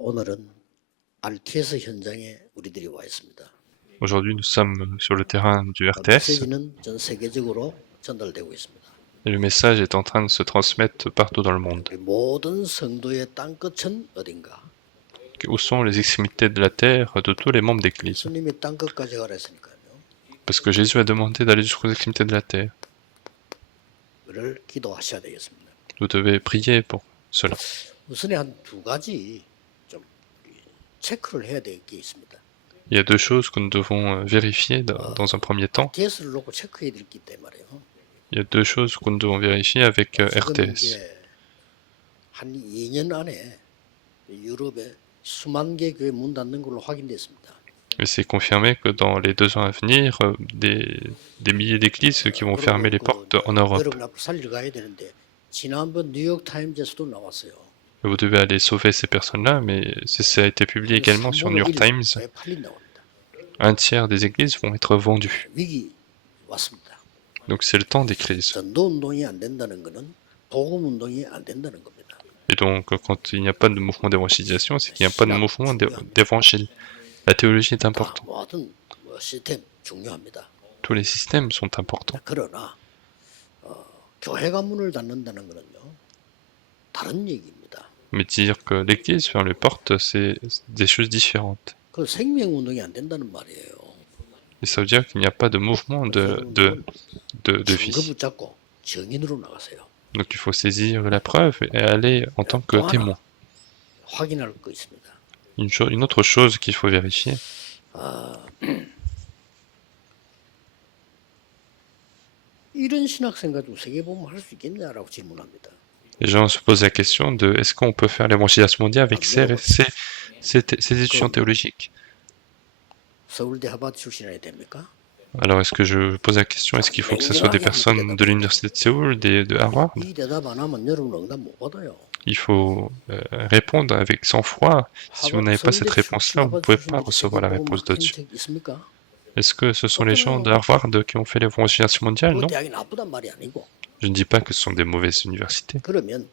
오늘은 RTS 현장에 우리들이 와 있습니다. Aujourd'hui, nous sommes sur le terrain du RTS 메시지는 전 세계적으로 전달되고 있습니다. et le message est en train de se transmettre partout dans le monde. 우리 모든 성도의 땅끝은 어딘가? Où sont les extrémités de la terre de tous les membres d'église? 예수님이 땅끝까지 가라 했으니까요. Parce que Jésus a demandé d'aller jusqu'aux extrémités de la terre. 그를 기도하셔야 되겠습니다. Vous devez prier pour cela. 우선에 한 두 가지 좀 체크를 해야 될 게 있습니다. Il y a deux choses que nous devons vérifier dans un premier temps. RTS를 놓고 체크해야 될 게 있단 말이에요. Il y a deux choses que nous devons vérifier avec RTS. 한 2년 안에 유럽에 수만 개 교회 문 닫는 걸로 확인됐습니다. Et c'est confirmé que dans les 2 ans à venir, des milliers d'églises qui vont fermer les portes en Europe. 여러분 앞으로 살리러 가야 되는데 지난번 뉴욕 타임즈에서도 나왔어요. Vous devez aller sauver ces personnes-là, mais ça a été publié également sur New York Times. Un tiers des églises vont être vendues. 위기 왔습니다. Donc c'est le temps des crises. 전도 운동이 안 된다는 것은 복음 운동이 안 된다는 겁니다. Et donc quand il n'y a pas de mouvement d'évangélisation, c'est qu'il n'y a pas de mouvement d'évangile. La théologie est importante. 모든 시스템 중요합니다. Tous les systèmes sont importants. 그러나 교회가 문을 닫는다는 것은요 다른 얘기입니다. Mais dire que l'église ferme les portes, c'est des choses différentes. 그 생명 운동이 안 된다는 말이에요. Et ça veut dire qu'il n'y a pas de mouvement de vie. 증거 붙잡고 증인으로 나가세요. Donc il faut saisir la preuve et aller en tant que témoin. 확인할 거 있습니다. Une autre chose qu'il faut vérifier, 이런 신학생 가지고 세계복음 할 수 있겠냐라고 질문합니다. les gens se posent la question de est-ce qu'on peut faire l'évangélisation mondiale avec ces étudiants théologiques? 서울대 하버드 출신이어야 됩니까? Alors est-ce que je pose la question, est-ce qu'il faut que ce soit des personnes de l'université de Séoul, de Harvard? 이 대답 안 하면 여러분 응답 못 받아요. Il faut répondre avec sang-froid. Si vous n'avez pas cette réponse-là, vous ne pouvez pas recevoir la réponse de Dieu. Est-ce que ce sont les gens de Harvard qui ont fait l'évangélisation mondiale? Non. 대학이 나쁘단 말이 아니고. Je ne dis pas que ce sont des mauvaises universités. 그러면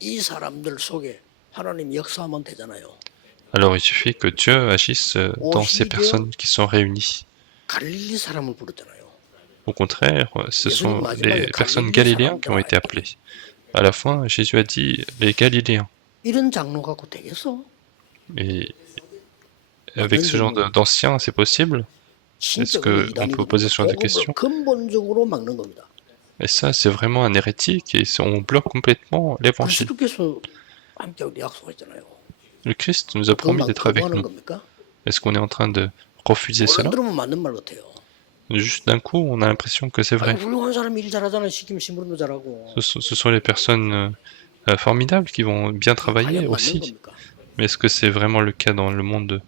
이 사람들 속에 하나님 역사하면 되잖아요. Alors il suffit que Dieu agisse dans ces personnes qui sont réunies. 갈릴리 사람을 부르잖아요. Au contraire, ce sont les personnes galiléennes qui ont été appelées. À la fin, Jésus a dit les Galiléens. 이런 장로 갖고 되겠어? Et avec ce genre d'anciens, c'est possible? Est-ce qu'on peut poser ce genre de questions? 근본적으로 막는 겁니다. Et ça, c'est vraiment un hérétique et on bloque complètement l'évangile. 그리스도께서 함께하고 약속했잖아요. Le Christ nous a promis d'être avec nous. Est-ce qu'on est en train de refuser cela? 들으면 맞는 말 같아요. Juste d'un coup, on a l'impression que c'est vrai. 훌륭한 사람이 일 잘하잖아요. 시키면 심부름도 잘하고. Ce sont les personnes formidables qui vont bien travailler aussi. Mais est-ce que c'est vraiment le cas dans le monde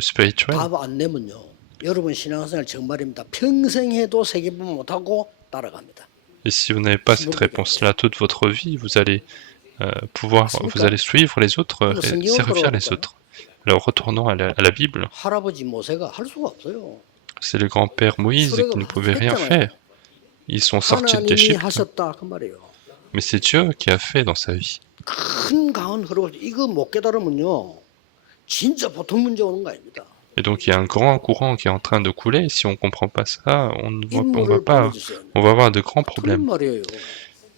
spirituel? 답 안 내면요. 여러분 신앙생활 정말입니다. 평생 해도 세계복음 못하고 따라갑니다. Et si vous n'avez pas cette réponse-là toute votre vie, vous allez vous allez suivre les autres et servir les autres. Alors retournons à la Bible. 할아버지 모세가 할 수가 없어요. C'est le grand-père Moïse qui ne pouvait rien faire. Ils sont sortis d'Égypte. Mais c'est Dieu qui a fait dans sa vie. 큰 강은 흐르고 이거 못 깨달으면요. 진짜 보통 문제 오는 거 아닙니다. Et donc il y a un grand courant qui est en train de couler. Si on ne comprend pas ça, on va avoir de grands problèmes.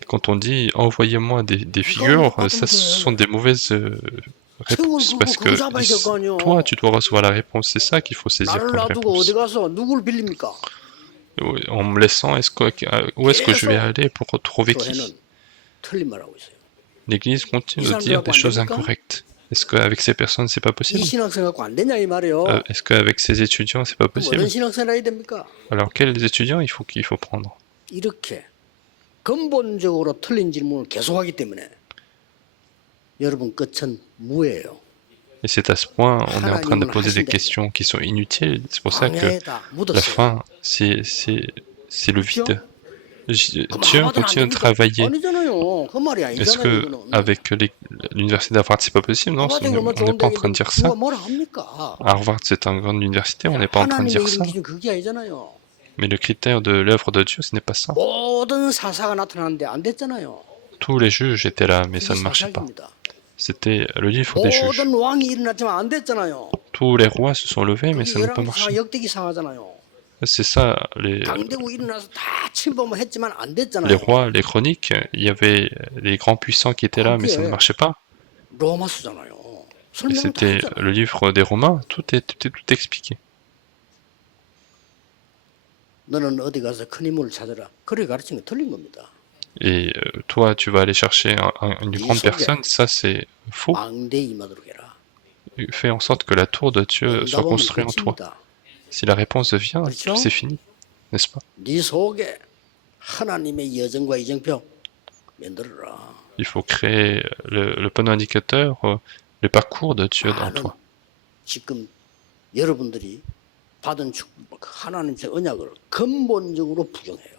Quand on dit envoyez-moi des figures, ça ce sont des mauvaises réponses parce que toi tu dois recevoir la réponse. C'est ça qu'il faut saisir comme réponse. En me laissant, où est-ce que je vais aller pour retrouver qui? L'Église continue de dire des choses incorrectes. Est-ce qu'avec ces personnes, c'est pas possible? Est-ce qu'avec ces étudiants, c'est pas possible? Alors, quels étudiants qu'il faut prendre? 이렇게 근본적으로 틀린 질문을 계속하기 때문에 여러분 끝은 무예요. Et c'est à ce point, on est en train de poser des questions qui sont inutiles. C'est pour ça que la fin, c'est le vide. Dieu continue de travailler. Est-ce que avec l'université d'Harvard c'est pas possible? Non, on n'est pas en train de dire ça. Harvard c'est une grande université, on n'est pas en train de dire ça. Mais le critère de l'œuvre de Dieu, ce n'est pas ça. Tous les juges étaient là, mais ça ne marchait pas. C'était le livre des juges. 모든 왕이 일어났지만 안 됐잖아요. Tous les rois se sont levés, mais 그게 ça n'a pas 열왕기상 marché. 역대기 상하잖아요. C'est ça, 강대국 일어나서 다 침범했지만 안 les 됐잖아요. rois, les chroniques, il y avait les grands puissants qui étaient là, mais ça ne 그게 marchait pas. 로마서잖아요. Et 설명을 다 c'était 했잖아요. le livre des Romains, tout expliqué. 너는 어디 가서 큰 인물을 찾아라. 그렇게 가르치는 게 틀린 겁니다. Et toi, tu vas aller chercher une grande personne, ça c'est faux. 왕대 임하도록 해라. Fais en sorte que la tour de Dieu soit 응답하면 construite en toi. 끝입니다. Si la réponse vient, 그렇죠? c'est fini, n'est-ce pas? 네 속에 하나님의 여정과 이정표 만들어라. Il faut créer le panneau indicateur, le parcours de Dieu dans 나는 toi. 지금 여러분들이 받은 축복, 하나님의 언약을 근본적으로 부정해요.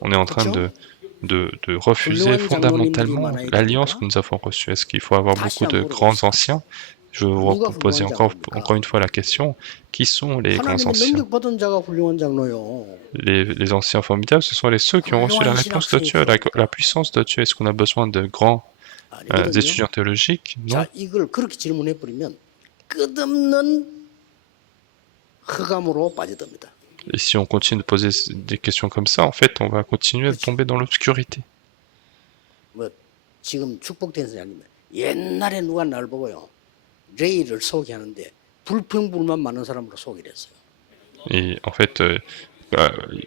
On est en train de refuser fondamentalement l'alliance que nous avons reçue. Est-ce qu'il faut avoir beaucoup de grands anciens? Je vais vous poser encore une fois la question. Qui sont les grands 하나님의 anciens? 능력받은 자가 훌륭한 장로요. Les anciens formidables, ce sont ceux qui ont reçu la réponse de Dieu, la puissance de Dieu. Est-ce qu'on a besoin de grands 아니거든요. étudiants théologiques? Non. 자, 이걸 그렇게 질문해 버리면 끝없는 흑암으로 빠져듭니다. Et si on continue de poser des questions comme ça, en fait, on va continuer à tomber dans l'obscurité. 뭐 지금 축복된 사람이면 옛날에 누가 날 보고요. 레이를 소개하는데 불평불만 많은 사람으로 소개를 했어요. Et en fait,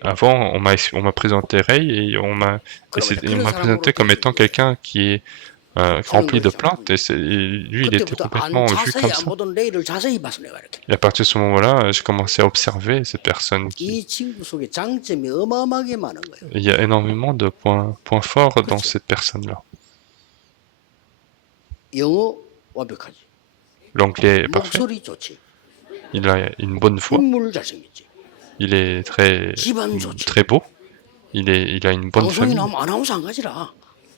avant, on m'a présenté Ray et on m'a présenté comme étant quelqu'un qui est rempli de plaintes. Et lui, il était 그때부터 complètement vu 자세히 comme 안 ça. 보던 레이를 자세히 봤어 내가 이렇게. Et à partir de ce moment-là, j'ai commencé à observer ces personnes. 이 친구 속에 장점이 어마어마하게 많은 거예요. Il y a énormément de points forts dans cette personne-là. 영어 완벽하지. L'anglais est parfait. 목소리 좋지. Il a une bonne voix. 인물 잘생겼지. Il est très 집안 좋지. très beau. Il a une bonne 방송에 famille. 나오면 아나운서 안 가지라.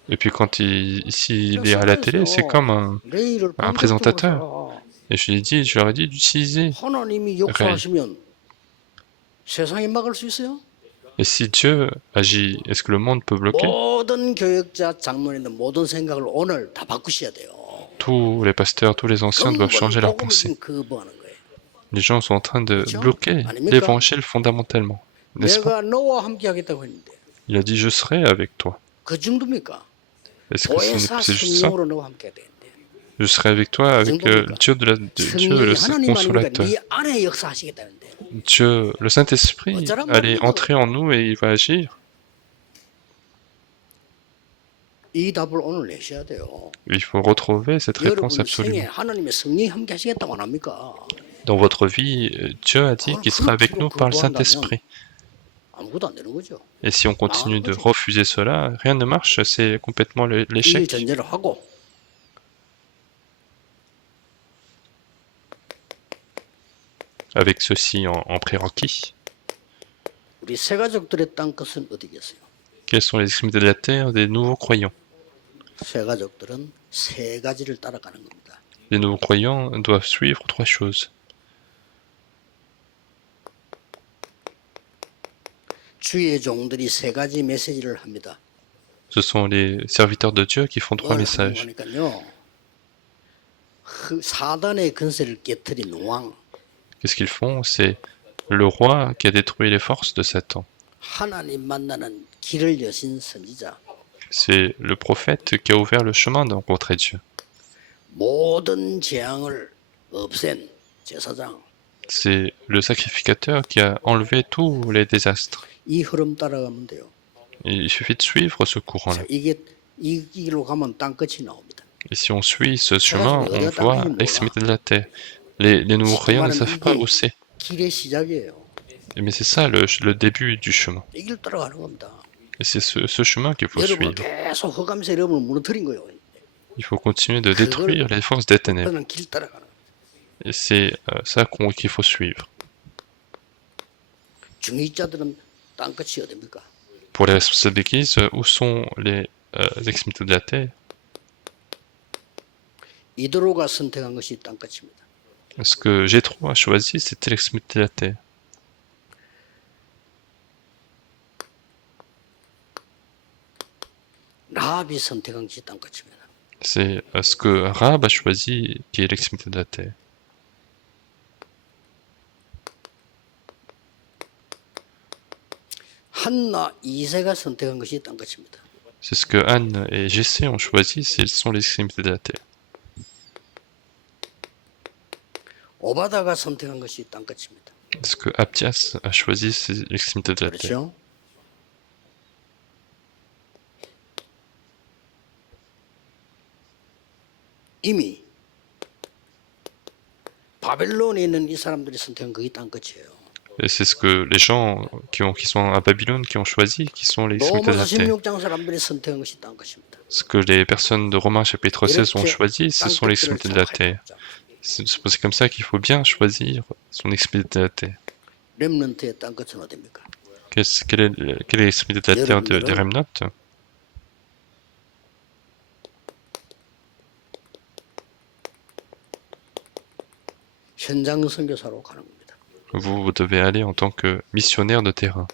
Et puis quand s'il est à la télé, c'est comme 레이를 un présentateur. Et je leur ai dit d'utiliser. 하나님이 역사하시면 세상이 막을 수 있어요? Et si Dieu agit, est-ce que le monde peut bloquer? 모든 교역자, 장로님들 모든 생각을 오늘 다 바꾸셔야 돼요. Tous les pasteurs, tous les anciens doivent changer leur pensée. 거부하는 거예요. Les gens sont en train de bloquer l'évangile fondamentalement, n'est-ce pas? 내가 너와 함께 하겠다고 했는데 Il a dit je serai avec toi. 그 정도입니까? Est-ce que 보혜사 c'est juste ça? 성령으로 너와 함께 해야 되는데 Je serai avec toi avec Dieu Dieu, le 하나님 아닙니까? consolateur. 네 안에 역사하시겠다는데 Dieu, le Saint-Esprit, allait entrer en nous et il va agir. 이 답을 오늘 내셔야 돼요. Il faut retrouver cette réponse 여러분 생에 absolument. 하나님의 성령이 함께 하시겠다고 안 합니까? Dans votre vie, Dieu a dit qu'il sera avec nous par le Saint-Esprit. 아무것도 안 되는 거죠. Et si on continue de refuser cela, rien ne marche, c'est complètement 이 l'échec. 전제를 하고 Avec ceci en prérequis, 우리 새 가족들의 땅 끝은 어디겠어요? quelles sont les extrémités de la terre des nouveaux croyants? 새 가족들은 세 가지를 따라가는 겁니다. Les nouveaux croyants doivent suivre trois choses. 주의 종들이 세 가지 메시지를 합니다. Ce sont les serviteurs de Dieu qui font trois messages. 하니까요. 사단의 근세를 깨뜨린 왕, Qu'est-ce qu'ils font? C'est le roi qui a détruit les forces de Satan. 하나님 만나는 길을 여신 선지자, C'est le prophète qui a ouvert le chemin de rencontrer Dieu. 모든 재앙을 없앤 제사장. C'est le sacrificateur qui a enlevé tous les désastres. 이 흐름 따라가면 돼요. Et il suffit de suivre ce courant-là. 자, 이게 이 길로 가면 땅 끝이 나옵니다. Et si on suit ce chemin, on voit l'extrémité de la terre. Les nouveaux croyants ne savent pas où c'est. 길의 시작이에요. Mais c'est ça le début du chemin. 이 길 따라가는 겁니다. Et c'est ce chemin qu'il faut 여러분 suivre. 계속 흑암 세력을 무너뜨린 거예요. Il faut continuer de détruire les forces des ténèbres. 그는 길 따라가는. Et c'est ça qu'il faut suivre. 중위자들은 땅 끝이 어딥니까? Pour les responsables d'église, où sont les extrémités de la terre? 이드로가 선택한 것이 땅 끝입니다. Ce que Jétro a choisi, c'était l'extrémité de la terre. 라합이 선택한 것이 땅 끝입니다. C'est ce que Rahab a choisi qui est l'extrémité de la terre. 한나 이세가 선택한 것이 딴 것입니다. C'est ce que Anne et Jessé ont choisi, ce sont les extrémités de la terre. 오바다가 선택한 것이 딴 것입니다. Ce que Abdias a choisi, c'est l'extrémité de la terre. 그렇죠? 이미 바벨론에 있는 이 사람들이 선택한 그게 딴 것이에요. Et c'est ce que les gens qui sont à Babylone qui ont choisi, qui sont les extrémités de 로마서 la terre. 16장 사람들이 선택한 것이 딴 것입니다. Ce que les personnes de Romains chapitre 16 ont 이렇게 choisi, ce sont les extrémités de la terre. C'est comme ça qu'il faut bien choisir son extrémité de la terre. 렘넌트의 딴 것은 어디입니까? Quelle est l'extrémité de la terre des Remnotes? 현장 선교사로 가는 겁니다. Vous devez aller en tant que missionnaire de terrain.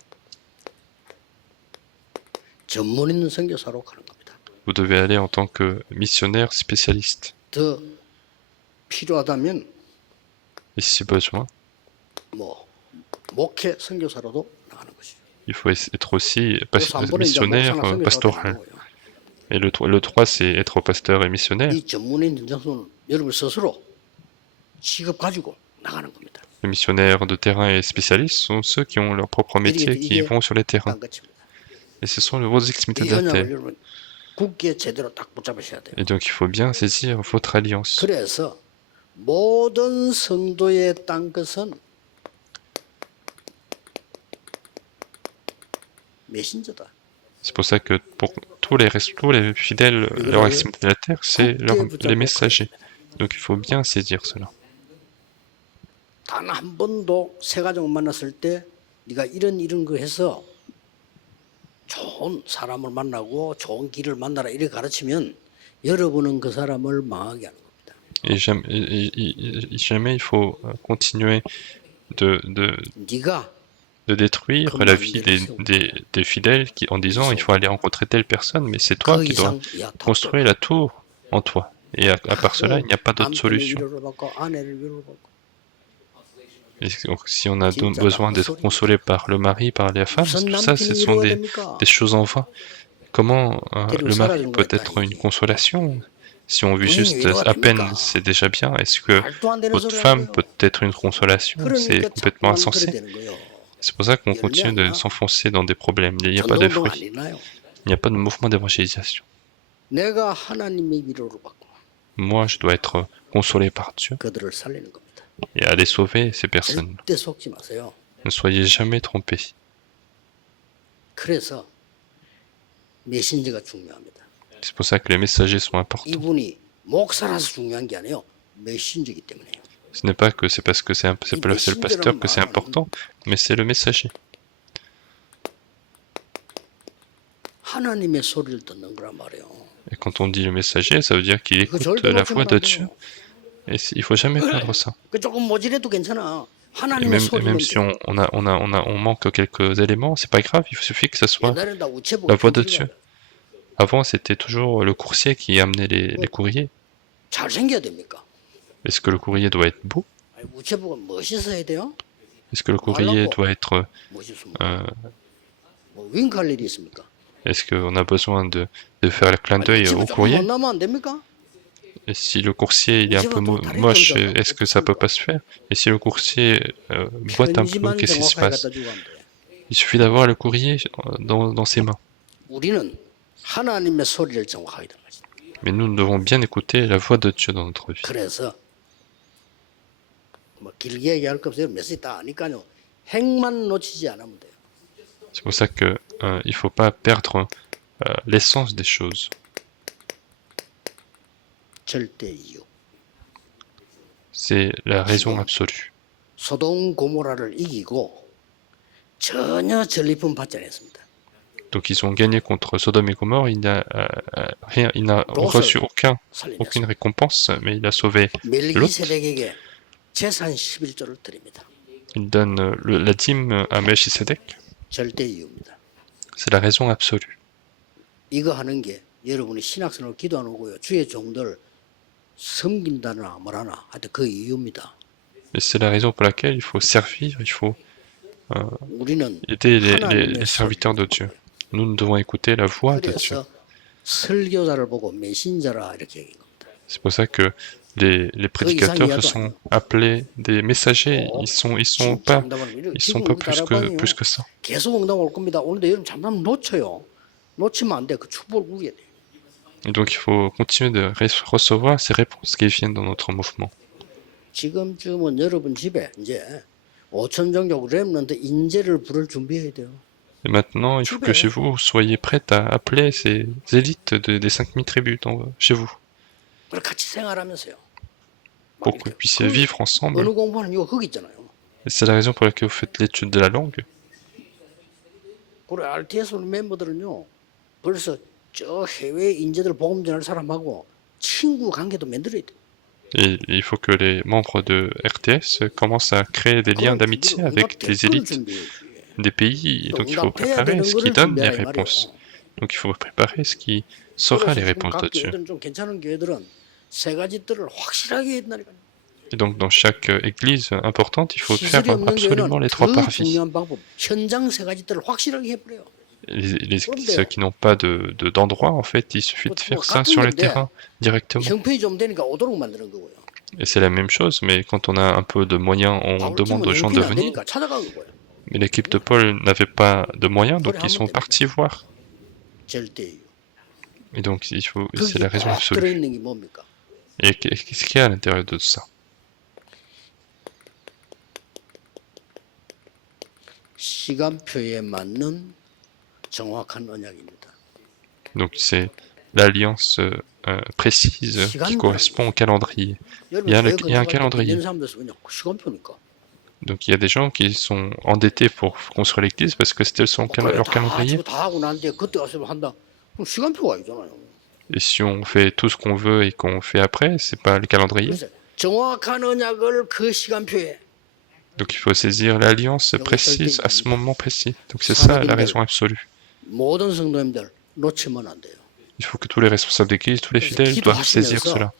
전문 있는 선교사로 가는 겁니다. Vous devez aller en tant que missionnaire spécialiste. 더 필요하다면 Et si besoin, 뭐 목회 선교사로도 나가는 것이죠. il faut être aussi 또 3번은 이제 missionnaire 목사나 선교사가 pastoral. 되는 거예요. Et le 3, c'est être pasteur et missionnaire. 이 전문인 현장소는 여러분 스스로 직업 가지고 나가는 겁니다. Les missionnaires de terrain et spécialistes sont ceux qui ont leur propre métier, qui vont sur les terrains. 딴 것입니다. Et ce sont vos extrémités 이 de la 현장을 terre. 여러분 굳게 제대로 딱 붙잡으셔야 돼요. Et donc il faut bien saisir votre alliance. 그래서 모든 성도의 딴 것은 메신저다. C'est pour ça que pour tous les fidèles, leur extrémité de la terre, c'est les messagers. Donc il faut bien saisir cela. 단 한 번도 새 가족 만났을 때 네가 이런 거 해서 좋은 사람을 만나고 좋은 길을 만나라 이렇게 가르치면 여러분은 그 사람을 망하게 하는 겁니다. Et jamais il faut continuer de 네가 détruire la vie des fidèles en disant il faut aller rencontrer telle personne, mais c'est toi 그 qui dois 이상 야, construire la tour en toi. Et à part cela, il n'y a pas d'autre solution. 위로를 받고 아내를 위로를 받고 Et donc, si on a besoin d'être consolé par le mari, par la femme, tout ça, ce sont des choses en vain. Comment le mari peut être une consolation? Si on vit juste à peine, c'est déjà bien. Est-ce que votre femme peut être une consolation? C'est complètement insensé. C'est pour ça qu'on continue de s'enfoncer dans des problèmes. Il n'y a pas de fruits. Il n'y a pas de mouvement d'évangélisation. 내가 하나님의 위로를 받고 Moi, je dois être consolé par Dieu 그들을 살리는 겁니다. et aller sauver ces personnes. 절대 속지 마세요. Ne soyez jamais trompés. 그래서 메신저가 중요합니다. C'est pour ça que les messagers sont importants. 이분이 목사라서 중요한 게 아니에요. 메신저이기 때문에요. Ce n'est pas que c'est parce que c'est le pasteur que c'est important, mais c'est le messager. 하나님의 소리를 듣는 거란 말이에요. Et quand on dit le messager, ça veut dire qu'il écoute la voix de Dieu. Et il faut jamais perdre ça. 그 조금 모질해도 괜찮아. Et 하나님의 même 소리는 si on manque quelques éléments, c'est pas grave, il suffit que ça soit 옛날에는 다 우체부가 la voix de Dieu. Avant, c'était toujours le coursier qui amenait les courriers. 잘생겨야 됩니까? Est-ce que le courrier doit être beau? 아니, 우체부가 멋있어야 돼요? Est-ce que le courrier doit être... 멋있습니다. 뭐 윙크할 일이 있습니까? Est-ce qu'on a besoin de faire le clin d'œil au 우체부 조금 courrier? 못나면 안 됩니까? Et si le coursier il est un peu moche, est-ce que ça peut pas se faire? Et si le coursier boite un peu, qu'est-ce qui se passe? Il suffit d'avoir le courrier dans ses mains. 우리는 하나님의 소리를 정확하게 듣는 거지. Mais nous devons bien écouter la voix de Dieu dans notre vie. 그래서 뭐 길게 얘기할 거 없어요. 메시지 다 아니까요. 핵만 놓치지 않으면 돼요. C'est pour ça que il faut pas perdre l'essence des choses. 절대 이유. C'est la raison absolue. 소돔 고모라를 이기고 전혀 전리품 받지 않았습니다. Donc ils ont gagné contre Sodome et Gomorrhe. Il n'a reçu aucune récompense, mais il a sauvé Lot. 멜기세덱에게 재산 11조를 드립니다. Il donne la dîme à Melchisedec. 절대 이유입니다. C'est la raison absolue. 이거 하는 게 여러분이 신학생을 기도하는 거고요. 주의 종들 섬긴다나 뭐라나 하여튼 그 이유입니다. Et c'est la raison pour laquelle il faut servir, il faut 우리는 aider 하나님의 les serviteurs de Dieu. Nous, nous devons écouter la voix de Dieu. 그래서 설교자를 보고 메신저라 이렇게 얘기한 겁니다. C'est pour ça que les prédicateurs sont appelés des messagers. Ils sont pas plus que ça. 계속 응답 올 겁니다. 오늘도 여러분 잠깐 놓쳐요. 놓치면 안 돼. 그 축복을 누려야 돼. Et donc il faut continuer de recevoir ces réponses qui viennent dans notre mouvement. 지금쯤은 여러분 집에 이제 5천 종족 렘넌트 인재를 부를 준비해야 돼요. Et maintenant, il faut que chez vous, soyez prêts à appeler ces élites des 5000 tribus chez vous. 같이 생활하면서요. Pour que vous puissiez vivre ensemble. 언어 공부하는 이유가 거기 있잖아요. Et c'est la raison pour laquelle vous faites l'étude de la langue. 그래 RTS 멤버들은요. 벌써 저 해외 인재들 복음 전할 사람하고 친구 관계도 만들어야 돼. Et il faut que les membres de RTS commencent à créer des liens d'amitié avec les élites des pays. Donc il faut préparer ce qui donne les réponses. Donc il faut préparer ce qui sera les réponses de Dieu. Et donc dans chaque église importante, il faut faire absolument les 3 parvis. Les églises qui n'ont pas d'endroit, en fait, il suffit de faire ça sur le terrain directement. Et c'est la même chose, mais quand on a un peu de moyens, on demande aux gens de venir. Mais l'équipe de Paul n'avait pas de moyens, donc ils sont partis voir. Et donc c'est la raison absolue. Et qu'est-ce qu'il y a à l'intérieur de ça? 시간표에 맞는 정확한 언약입니다. Donc c'est l'alliance précise qui correspond au calendrier. Il y a un calendrier. Donc il y a des gens qui sont endettés pour construire l'église parce que c'était leur calendrier. Et si on fait tout ce qu'on veut et qu'on fait après, c'est pas le calendrier. Donc il faut saisir l'alliance précise à ce moment précis. Donc c'est ça la raison absolue. Il faut que tous les responsables d'église, tous les fidèles doivent saisir cela.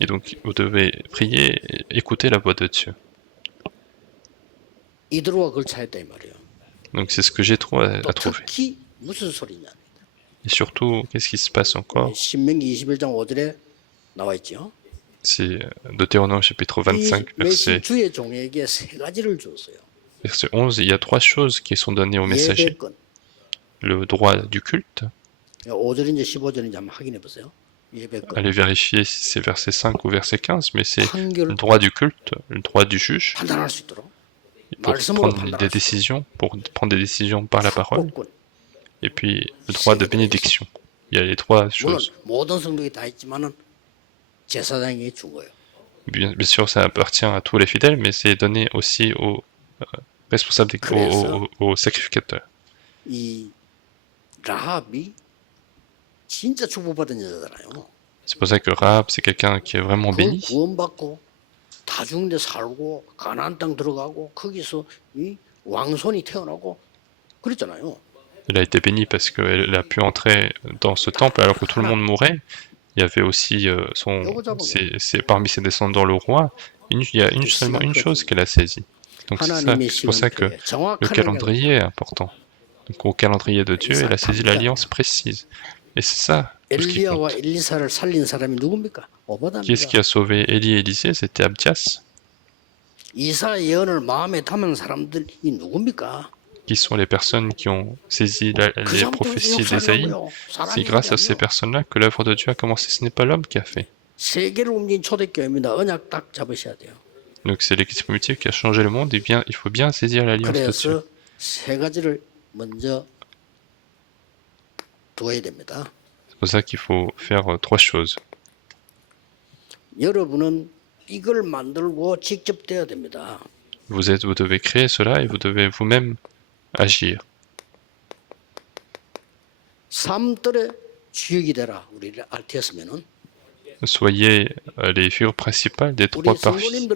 Et donc vous devez prier et écouter la voix de Dieu. Donc c'est ce que j'ai trouvé à trouver. Et surtout, qu'est-ce qui se passe encore? C'est Deutéronome chapitre 25, verset 11, il y a 3 choses qui sont données aux messagers. Le droit du culte. Allez vérifier si c'est verset 5 ou verset 15, mais c'est le droit du culte, le droit du juge, pour prendre des décisions par la parole, et puis le droit de bénédiction. Il y a les 3 choses. Bien sûr, ça appartient à tous les fidèles, mais c'est donné aussi aux responsables, aux sacrificateurs. C'est pour ça que Rahab, c'est quelqu'un qui est vraiment béni. Elle a été bénie parce qu'elle a pu entrer dans ce temple alors que tout le monde mourait. Il y avait aussi parmi ses descendants le roi. Il y a seulement une chose qu'elle a saisie. Donc c'est pour ça que le calendrier est important. Donc au calendrier de Dieu, elle a saisi l'alliance précise. Et c'est ça tout ce qui compte. Qui est-ce qui a sauvé Élie et Élisée? C'était Abdias. Qui sont les personnes qui ont saisi les prophéties d'Ésaïe? C'est grâce à ces personnes-là que l'œuvre de Dieu a commencé. Ce n'est pas l'homme qui a fait. Donc c'est l'Église primitive qui a changé le monde. Et bien, il faut bien saisir l'alliance de Dieu. C'est pour ça qu'il faut faire 3 choses. Vous devez créer cela et vous devez vous-même agir. Soyez les figures principales des 3 parvis.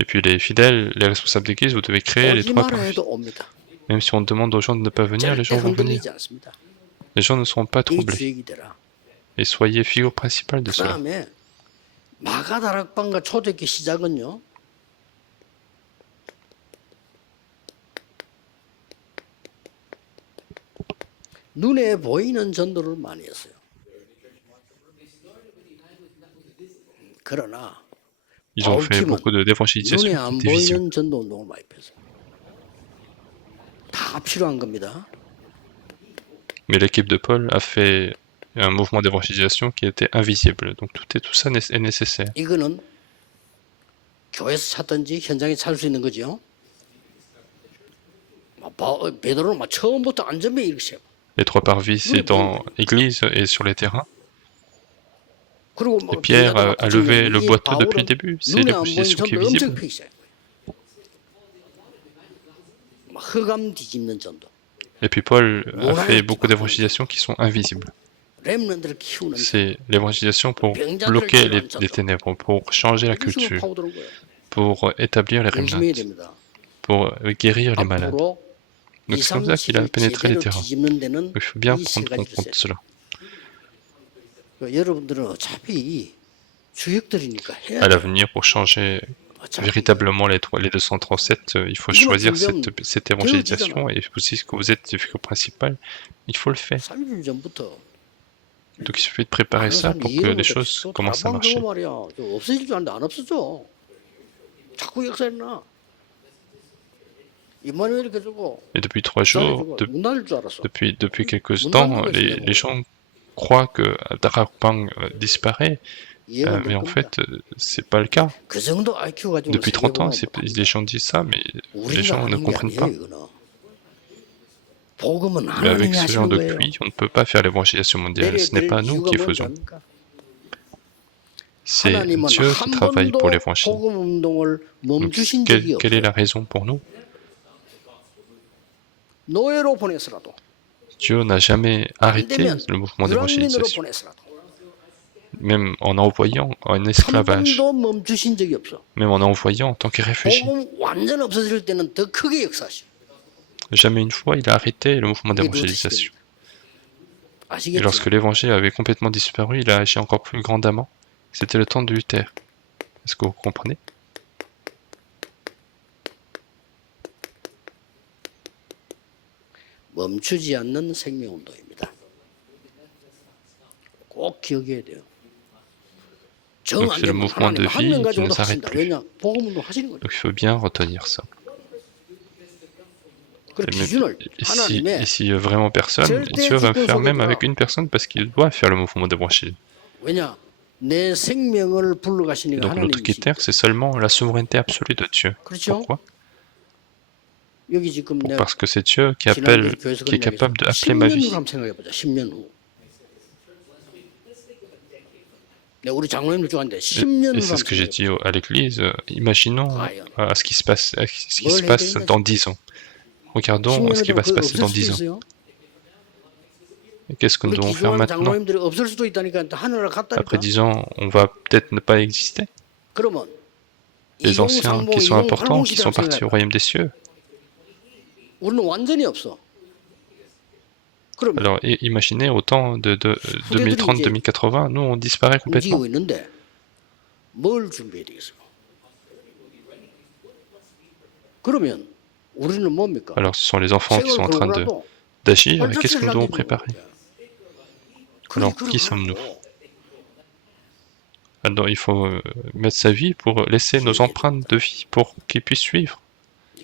Et puis les fidèles, les responsables d'église, vous devez créer les 3 parvis. Même si on demande aux gens de ne pas venir, les 절대 gens vont venir. 흔들리지 않습니다. Les gens ne seront pas 이 troublés. 주역이 되라. Et soyez figure principale de 그 cela. 다음에 마가다락방과 초대교회 시작은요. 눈에 보이는 전도를 많이 했어요. 그러나 Ils ont fait beaucoup 눈에 d'évangélisation 안 qui était visible. 보이는 전도 운동을 많이 폈어요. 다 필요한 겁니다. Mais l'équipe de Paul a fait un mouvement d'évangélisation qui était invisible. Donc tout ça est nécessaire. 이거는 교회에서 찾든지 현장에 찾을 수 있는 거죠. 베드로는 막 처음부터 안전벨 이렇게 세워. Les trois parvis, c'est dans l'église et sur les terrains. 그리고 Et Pierre a levé le boiteau depuis le début. C'est 눈에 안 보이는 l'évangélisation qui est 전도 엄청 visible. 펴 있어요. 막 흑암 뒤집는 전도. Et puis Paul a fait beaucoup d'évangélisations qui sont invisibles. 렘넌트를 키우는 C'est l'évangélisation pour bloquer les ténèbres, pour changer la 이런 식으로 culture, 파고드는 거예요. pour établir les 조심해야 remnants, 됩니다. pour guérir les malades. 앞으로 Donc c'est comme ça qu'il a pénétré les terrains. 뒤집는 데는 Il faut bien 이 세 prendre en 가지를 compte 써야 cela. 돼요. 여러분들은 어차피 주역들이니까 해야 À 돼요. l'avenir, pour changer 어차피 véritablement les 237, il faut choisir cette évangélisation, et aussi que vous êtes les figures principales, il faut le faire. 3일 전부터 Donc il suffit de préparer ça pour que les choses commencent à marcher. 말이야. 없어질 줄 알았는데 안 없어져. 자꾸 역사했나? 이만희 이렇게 주고 Et depuis 3 jours, 문 닫을 줄 알았어. depuis quelques temps, les gens croient que Darabang disparaît, 이해가 안 mais 될 en 겁니다. fait, c'est pas le cas. 그 정도 IQ 가지고 Depuis 30 ans, les gens disent ça, mais les gens ne comprennent pas. 복음은 Mais avec 하나님이 ce genre 하시는 de 거예요. pluie, on ne peut pas faire l'évangélisation mondiale. Ce n'est pas nous qui faisons. C'est 하나님은 Dieu qui 한 travaille 번도 pour l'évangile. 복음 운동을 Donc, 멈추신 적이 quelle est 없어요. la raison pour nous? 노예로 보냈으라도 Dieu n'a jamais arrêté le mouvement 유랑민으로 d'évangélisation, 보냈으라도 même en envoyant en 한 esclavage, 번도 멈추신 적이 없어. même en envoyant en tant que réfugié. 복음 완전 없어질 때는 더 크게 역사하셔. Jamais une fois il a arrêté le mouvement d'évangélisation. Et 아시겠죠? lorsque l'évangile avait complètement disparu, il a agi encore plus grandamment. C'était le temps de Luther. Est-ce que vous comprenez? 멈추지 않는 생명운동입니다. 꼭 기억해야 돼요. 정 Donc 안 c'est le 되면 mouvement de 하나님 한 명 vie qui 가지고도 ne s'arrête 하신다. plus. 왜냐? 복음운동 하시는 거죠. Donc il faut bien retenir ça. 그 Et 기준을 하나님의 s'il y a vraiment personne, Dieu va faire même avec une personne parce qu'il doit faire le mouvement d'évangile. 왜냐? 내 생명을 불러가시는 Donc notre 하나님이시. critère, c'est seulement la souveraineté absolue de Dieu. 그렇죠? Pourquoi? 여기 지금 내가 Parce que c'est Dieu qui 지난주에 appelle, 교회에서 qui est 그런 capable 이야기 d'appeler ma 10년 vie. 후 한번 생각해보자. 10년 후. 내가 우리 장로님들 좋아하는데 10년 Et 후 c'est ce que j'ai 한번 dit à l'église. Imaginons à ce qui se passe, dans 10 ans. Regardons ce qui va se passer dans 10 ans. Et qu'est-ce que nous 우리 devons faire 기존 maintenant? 장로님들이 없을 수도 있다니까 하늘을 Après 갔다니까. 10 ans, on va peut-être ne pas exister. 그러면 Les anciens qui sont importants, qui sont 시대를 partis au 생각해봐. royaume des cieux. 우리는 완전히 없어. 그러면 Alors imaginez au temps de 2030-2080, nous on disparaît complètement. 움직이고 있는데 뭘 준비해야 되겠어? 그러면 우리는 뭡니까? Alors ce sont les enfants qui sont en train d'agir, et qu'est-ce que nous devons préparer? Alors qui sommes-nous? Alors il faut mettre sa vie pour laisser nos empreintes de vie pour qu'ils puissent suivre.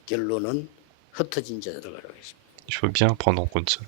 결론은 흩어진 자들을 가라고 했습니다. Il faut bien prendre en compte cela.